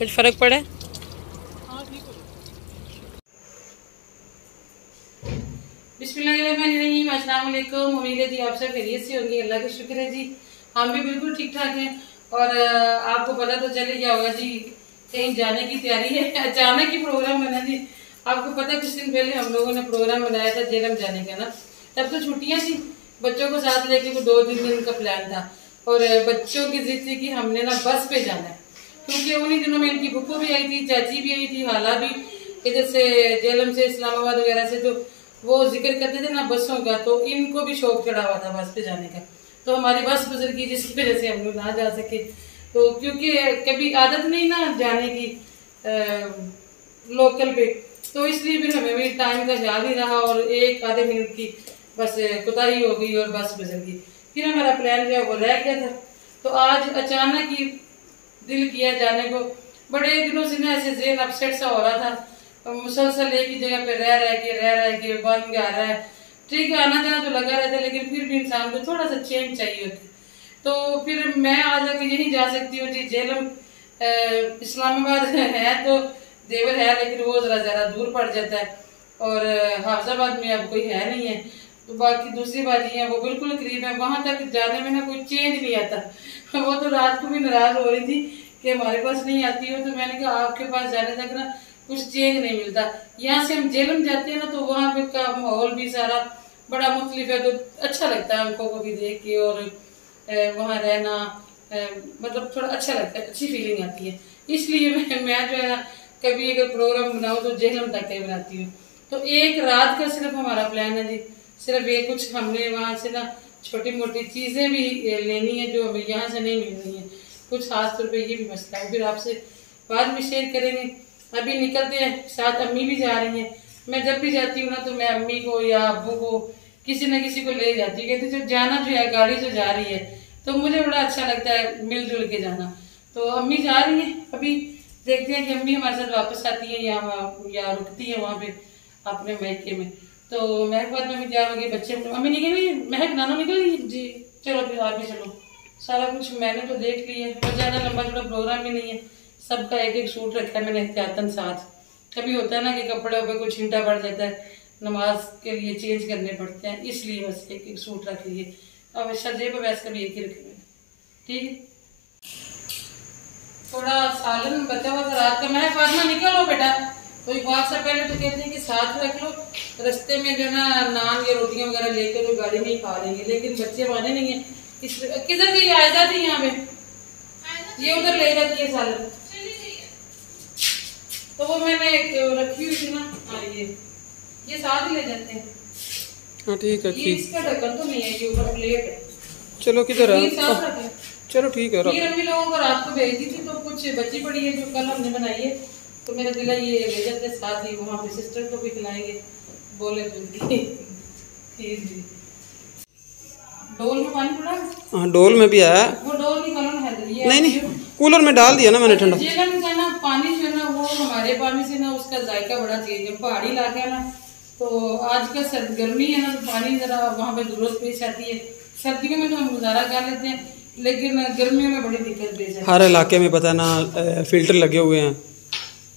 कुछ फ़र्क पड़ा? बिस्मिल्लाहिर्रहमानिर्रहीम, अस्सलाम वालेकुम। उम्मीद है जी आप सब खैरियत से होंगे। अल्लाह का शुक्र है जी, हम भी बिल्कुल ठीक ठाक हैं। और आपको पता तो चल गया होगा जी, कहीं जाने की तैयारी है। अचानक ही प्रोग्राम बना जी। आपको पता है कुछ दिन पहले हम लोगों ने प्रोग्राम बनाया था जेलम जाने का ना, तब तो छुट्टियां थी, बच्चों को साथ लेके को 2-3 दिन का प्लान था। और बच्चों की जिद थी कि हमने ना बस पे जाना है, क्योंकि उन्हीं दिनों में इनकी बुक्को भी आई थी, चाची भी आई थी, हाला भी इधर से जेलम से इस्लामाबाद वगैरह से, तो वो जिक्र करते थे ना बसों का, तो इनको भी शौक चढ़ा हुआ था बस पे जाने का। तो हमारी बस गुजर गई जिसकी वजह से हम लोग ना जा सके। तो क्योंकि कभी आदत नहीं ना जाने की लोकल पे, तो इसलिए फिर हमें भी टाइम का ख्याल ही रहा और 1 आधे मिनट की बस कोताही हो गई और बस गुजर गई। फिर हमारा प्लान जो है वो रह गया था। तो आज अचानक ही दिल किया जाने को। बड़े दिनों से ना ऐसे ज़हन अपसेट सा हो रहा था, मुसलसल एक ही जगह पे रह के बन गया रहा है। ठीक है, आना जाना तो लगा रहता है, लेकिन फिर भी इंसान को थोड़ा सा चेंज चाहिए होती। तो फिर मैं आज आके यहीं जा सकती हूँ जी, जेलम इस्लामाबाद है तो देवर है, लेकिन वो जरा ज़्यादा दूर पड़ जाता है और हाफजाबाद में अब कोई है नहीं है। तो बाकी दूसरी बाजी है वो बिल्कुल करीब है, वहां तक जाने में ना कोई चेंज नहीं आता। वो तो रात को भी नाराज हो रही थी कि हमारे पास नहीं आती हो, तो मैंने कहा आपके पास जाने तक ना कुछ चेंज नहीं मिलता। यहाँ से हम जेलम जाते हैं ना, तो वहाँ पे का माहौल भी सारा बड़ा मुख्तलिफ है, तो अच्छा लगता है हमको को भी देख के, और वहाँ रहना मतलब थोड़ा अच्छा लगता है, अच्छी फीलिंग आती है। इसलिए मैं जो है ना कभी अगर प्रोग्राम बनाऊँ तो जेलम तक ही बनाती हूँ। तो 1 रात का सिर्फ हमारा प्लान है जी, सिर्फ ये कुछ हमने वहाँ से ना छोटी मोटी चीज़ें भी लेनी है जो हमें यहाँ से नहीं मिल रही है, कुछ खास तौर पे ये भी मसला है, फिर आपसे बाद में शेयर करेंगे। अभी निकलते हैं, साथ अम्मी भी जा रही हैं। मैं जब भी जाती हूँ ना तो मैं अम्मी को या अब्बू को किसी न किसी को ले जाती हूँ, कहते जब जाना जो है गाड़ी जो जा रही है, तो मुझे बड़ा अच्छा लगता है मिलजुल के जाना। तो अम्मी जा रही हैं, अभी देखते हैं कि अम्मी हमारे साथ वापस आती है या रुकती है वहाँ पे अपने मैके में। तो महक बाद में भी जाओगे, बच्चे अम्मी निकल गई, महक नानो निकल गई जी। चलो फिर आप भी चलो, सारा कुछ मैंने तो देख लिया है, और ज़्यादा लंबा छोटा प्रोग्राम भी नहीं है। सबका एक एक सूट रखा है मैंने एहतियातन साथ। कभी होता है ना कि कपड़ों पे कुछ छींटा पड़ जाता है, नमाज के लिए चेंज करने पड़ते हैं, इसलिए बस एक एक सूट रख लिए। अब जेब वैसे कभी एक ही रखे हुए, ठीक है। थोड़ा सालन बचा हुआ था रात का, मैं फातिमा निकलो बेटा, तो एक बात से पहले तो कहते हैं कि साथ रख लो, रास्ते में जो ना नान या रोटियां वगैरह लेकर तो गाड़ी में ही खा लेंगे, लेकिन बच्चे माने नहीं है। किधर गई आ जाती यहाँ पे, ये उधर ले जाती है सालन, तो वो मैंने रखी हुई थी ना। हाँ ये साथ ही ले जाते हैं। हाँ ठीक है, ये इसका ढक्कन तो नहीं है, ये ऊपर प्लेट है। चलो किधर है, साथ रखें। चलो ठीक है। फिर अम्मी लोगों को रात को भेज दी थी, तो कुछ बची पड़ी है जो कल हमने बनाई है, तो मेरा दिला ये ले जाते साथ ही, वहाँ पे सिस्टर को भी खिलाएंगे, बोले खीर जी। डोल में पानी पड़ा है? हाँ डोल में भी आया, वो डोल निकालो ना है, ये नहीं कूलर में डाल दिया ना मैंने ठंडा। जेलम का ना पानी जो है ना वो हमारे पानी से ना उसका जायका बड़ा चेंज है, पहाड़ी इलाका है ना, तो आज का सर्द गर्मी है ना, तो पानी जरा वहाँ पे जरूरत पेश आती है। सर्दियों में तो हम गुजारा कर लेते हैं, लेकिन गर्मियों में बड़ी दिक्कत पेश आती है। हर इलाके में पता ना फिल्टर लगे हुए हैं,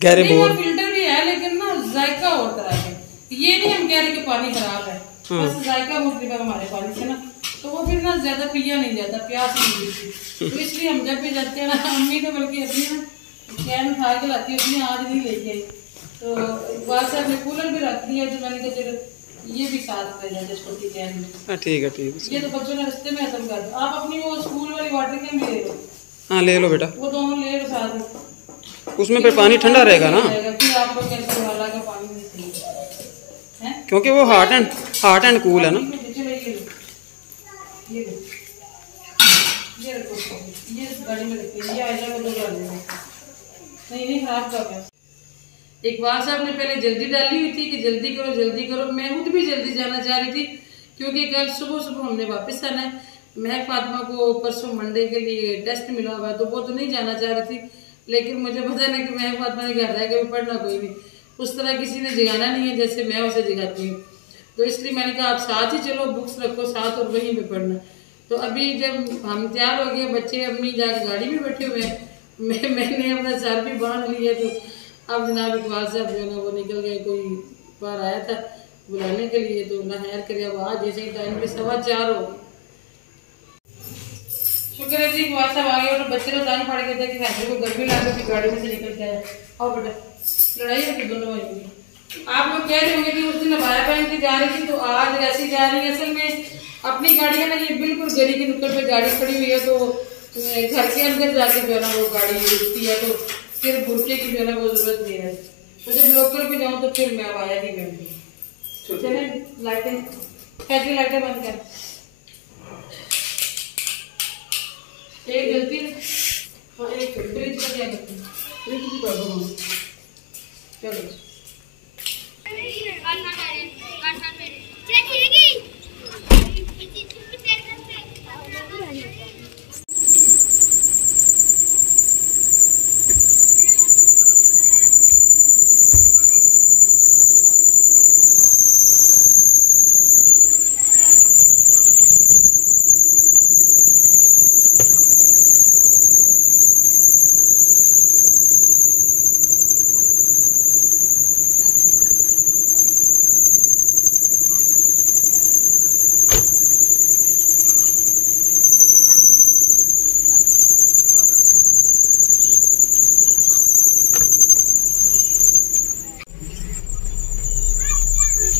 गहरे बोर फिल्टर भी है, लेकिन ना जायका और तरह के, ये नहीं हम कह रहे कि पानी खराब है, बस जायका मुख्तलिफ है हमारे पानी से ना, तो वो फिर ना ज्यादा पिया नहीं जाता, प्यास नहीं मिलती। तो इसलिए हम जब भी जाते हैं ना, अम्मी तो बल्कि अपनी ना कैन उठा के लाती है, अपनी आज नहीं लेके आई, तो वाट्सएप में कूलर भी रख दिया, तो मैंने कहा चलो ये भी साथ ले जाते छोटी कैन में। ठीक है ठीक है, ये तो बच्चों ने रास्ते में खत्म कर दो। आप अपनी वो स्कूल वाली वाटर कैन भी ले लो। हाँ ले लो बेटा, वो दोनों ले लो साथ में, उसमें फिर पानी ठंडा रहेगा ना, फिर आपको कैसे वाला का पानी नहीं चाहिए, क्योंकि वो हॉट एंड कूल है ना। ये रखो, ये गाड़ी में रखिए, ये आयजा को तो डाल देना, नहीं खराब कर गया। एक बार साहब ने पहले जल्दी डाली हुई थी कि जल्दी करो, मैं खुद भी जल्दी जाना चाह रही थी, क्योंकि कल सुबह हमने वापस आना है। महक फातिमा को परसों मंडे के लिए टेस्ट मिला हुआ है, तो वो तो नहीं जाना चाह रही थी, लेकिन मुझे पता नहीं कि महक फातिमा ने घर रह के भी पढ़ना कोई नहीं, उस तरह किसी ने जगाना नहीं है जैसे मैं उसे जगाती हूँ, तो इसलिए मैंने कहा आप साथ ही चलो, बुक्स रखो साथ और वहीं पे पढ़ना। तो अभी जब हम तैयार हो गए, बच्चे अम्मी जाके गाड़ी में बैठे हुए हैं, मैंने अपना सर भी बांध लिया। तो अब जनाब इकबाल साहब जो है ना वो निकल गए, कोई बार आया था बुलाने के लिए, तो ना खैर करे। अब आज जैसे ही टाइम पे 4:15 हो गए। शुक्र है जी इकबाल साहब आ गए। और बच्चे तो टाइम पड़ गए थे कि हैदर को गर्मी लग गई, गाड़ी में से निकल के आया। आओ बेटा, लड़ाई होगी दोनों भाई की। आप लोग कह रहे होंगे कि उस दिन अबाया पहन के जा रही थी तो आज ऐसी जा रही है। असल में अपनी गाड़ी है ना, ये बिल्कुल गली के नुक्कड़ पे गाड़ी खड़ी हुई है, तो घर के अंदर जाके जो है ना वो गाड़ी रुकती है, तो फिर बुरके की जो है ना वो जरूरत नहीं है। तो जब लोकल पे जाऊँ तो फिर मैं अबाया नहीं पहनती। चले लाइटें, कैसी लाइटें बंद कर। एक गलती हाँ, एक फ्रिज का क्या करते हैं, फ्रिज भी कर दो। चलो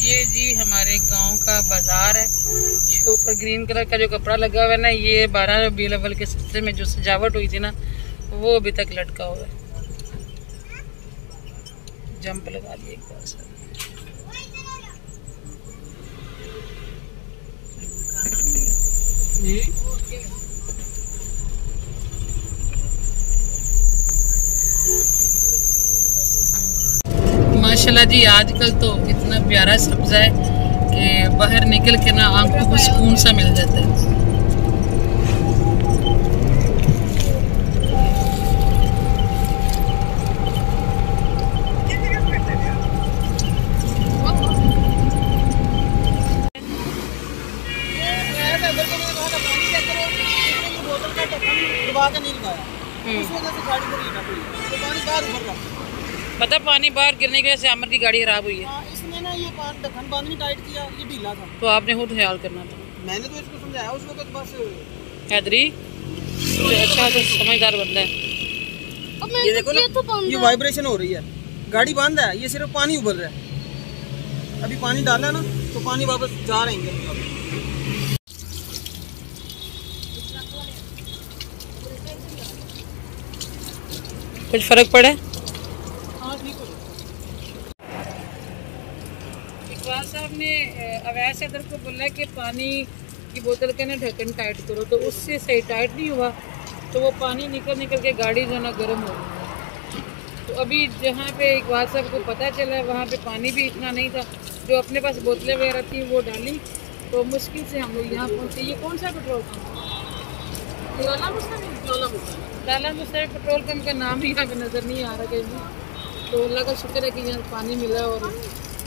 ये जी हमारे गांव का बाजार है। जो ऊपर ग्रीन कलर का जो कपड़ा लगा हुआ है ना, ये 12 रबीउल अव्वल के सिलसिले में जो सजावट हुई थी ना, वो अभी तक लटका हुआ है। जंप लगा लिए एक बार से। माशाल्लाह जी, आजकल तो इतना प्यारा सब्जा है कि बाहर निकल के ना आंखों को सुकून सा मिल जाता है। पता पानी बाहर गिरने की वजह से आमर की गाड़ी खराब हुई है। इसने ना ये ढक्कन बंद नहीं टाइट किया, ये ढीला था। तो आपने खुद ख्याल करना था। मैंने तो इसको समझाया उस वक्त बस। हैदरी अच्छा तो समझदार बंदा है। ये देखो ना, ये वाइब्रेशन हो रही है, गाड़ी बंद है, ये सिर्फ पानी उबल रहा है। अभी पानी डाला ना तो पानी वापस जा रहे हैं। कुछ फर्क पड़ा? हाँ ठीक हो। इकबाल साहब ने अवैध सदर को बोला कि पानी की बोतल के ना ढक्कन टाइट करो, तो उससे सही टाइट नहीं हुआ, तो वो पानी निकल के गाड़ी जो ना गर्म हो गई। तो अभी जहाँ पे इकबाल साहब को पता चला वहाँ पे पानी भी इतना नहीं था। जो अपने पास बोतलें वगैरह थी वो डाली, तो मुश्किल से हम लोग यहाँ पहुँचे। ये कौन सा पेट्रोल पंप? लाला मुस्तफा पेट्रोल पंप का नाम ही यहाँ पे नज़र नहीं आ रहा कहीं भी। तो अल्लाह का शुक्र है कि यहाँ पानी मिला और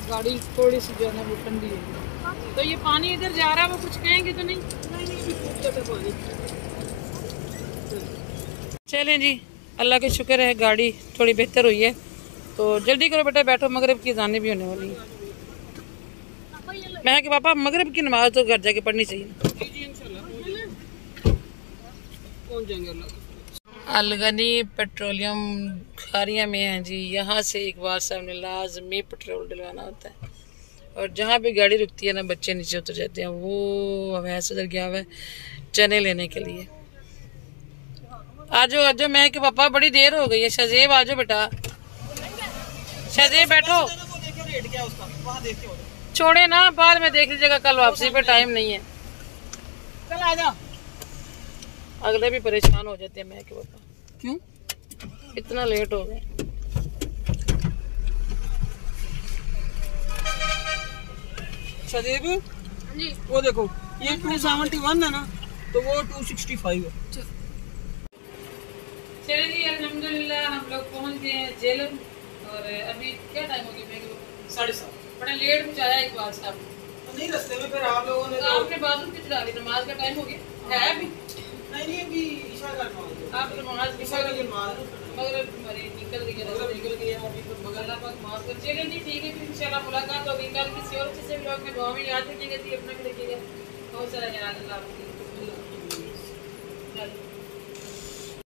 गाड़ी थोड़ी सी जो है ना वो ठंडी है। तो ये पानी इधर जा रहा है, वो कुछ कहेंगे तो नहीं? चलें जी, अल्लाह का शुक्र है गाड़ी थोड़ी बेहतर हुई है। तो जल्दी करो बेटा, बैठो, मगरिब की अज़ानें भी होने वाली है। मैं कि पापा मगरिब की नमाज तो घर जाके पढ़नी चाहिए। अलगनी पेट्रोलियम खारिया में है जी। यहाँ से इकबाल साहब ने लाजमी पेट्रोल डलवाना होता है, और जहाँ भी गाड़ी रुकती है ना बच्चे नीचे उतर जाते हैं। वो अवैध सदर गया हुआ है चने लेने के लिए। आजो आजो, मैं कि पापा बड़ी देर हो गई है। शहजेब आजो बेटा, शहजेब बैठो। छोड़े ना, बाद में देख लीजिएगा, कल वापसी पे टाइम नहीं है। चल आजा। अगले भी परेशान हो जाते हैं। मैं कि पापा क्यों इतना लेट हो गए? शहजेब जी, वो देखो ये 271 है ना, तो वो 265 है। चलिए जी, अल्हम्दुलिल्लाह हम लोग पहुंच गए हैं जेलम। और अभी क्या टाइम हो गया? 7:30। बड़ा लेट पहुंचाया इकबाल साहब। नहीं, रास्ते में फिर आप लोगों ने तो आपने बाजू की चढ़ा दी, नमाज का टाइम हो गया है अभी। नहीं नहीं अभी ईशा का नमाज आप नमाज ईशा की नमाज मगर तुम्हारी निकल गई है अभी तो अल्लाह पाक माफ कर। चलिए जी ठीक है, फिर इंशाल्लाह मुलाकात होगी कल किसी और अच्छे से ब्लॉग में। दुआ में याद रखिएगा जी, अपना भी रखिएगा। बहुत सारा याद अल्लाह आपकी।